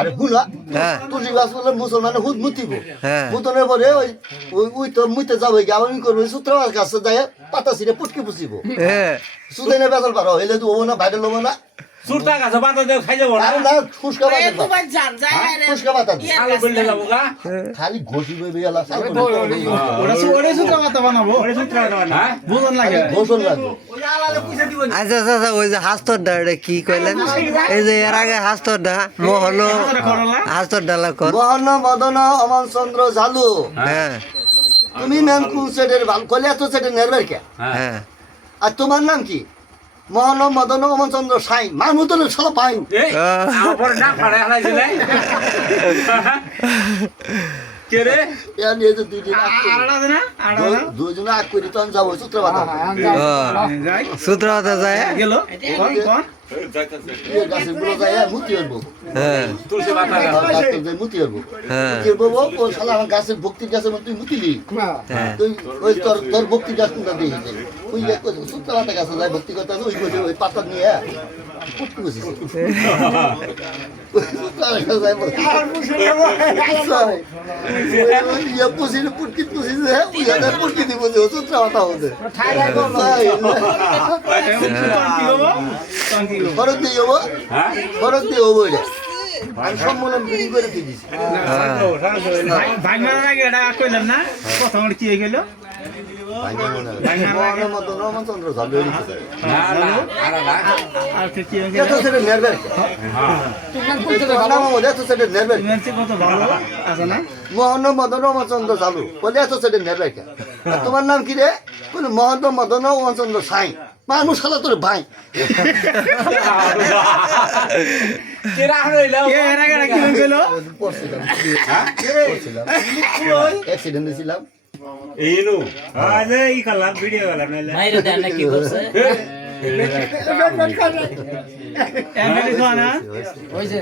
আরে হুলা হ্যাঁ তুলসী গাছ বলে মুসলমানে হুদ মুতিব হ্যাঁ মুতনের পরে ওই তো মুইতে যাবো আমি করবো সূত্র গাছ যায় পাতা ছিঁড়ে পুটকি পুষিব হ্যাঁ সুদেনে বেতন পারো হইলে তো হবো না বাইরে লবো না সুরতা গাছ বাতা দেও খাই যাবো না আরে না ফুসকা বাতা ফুসকা বাতা আলু বললে যাবো গা খালি ঘষি বই বেলা ঘোষণ লাগবে আচ্ছা আচ্ছা ওই যে হাস্তরটা এটা কি কইলেন এই যে এর আগে হাস্তরটা মোহন হাস্তরটা লাগ মোহন মদন অমন চন্দ্র ঝালু হ্যাঁ তুমি ম্যাম কোন সেটের ভাল কলে এত সেটের নেরবার কে হ্যাঁ আর তোমার নাম কি মোহন মদন অমন চন্দ্র সাই মার মতন সব পাইন এই আমার পরে না ফাড়ে হারাইছিলে কে রে দুজনে আগ করি তখন যাবো সূত্রপাতা সূত্রপাতা যায় গাছের গুলো যায় মুতি হইব হ্যাঁ তুলসী পাতা মুতি হইব হ্যাঁ ও শালা আমার গাছের ভক্তির গাছের মধ্যে তুই মুতিলি তুই ওই তোর ভক্তির গাছ কোনটা দিয়ে ওই সূত্রপাতা গাছে যায় ভক্তি করতে ওই ওই পাতা নিয়ে পুটকি বসেছে পুটকি পুষিছে পুটকি দিব সূত্রপাতা হতে খরচ দিয়ে হবো খরচ দিয়ে হবো এটা আমি সম্মেলন বিক্রি করে দিয়েছি চন্দ্র মোহন মদন রমচন্দ্র চালু বলে এত সেটা নেবে তোমার নাম কি রে বলে মোহন মদন রমচন্দ্র সাই মানুষ খালা তোর ভাই অ্যাক্সিডেন্টে ছিলাম এইনু আজ এই কালাম ভিডিও গেলাম নাইলে মাইরে দেন না কি করছে হয়েছে।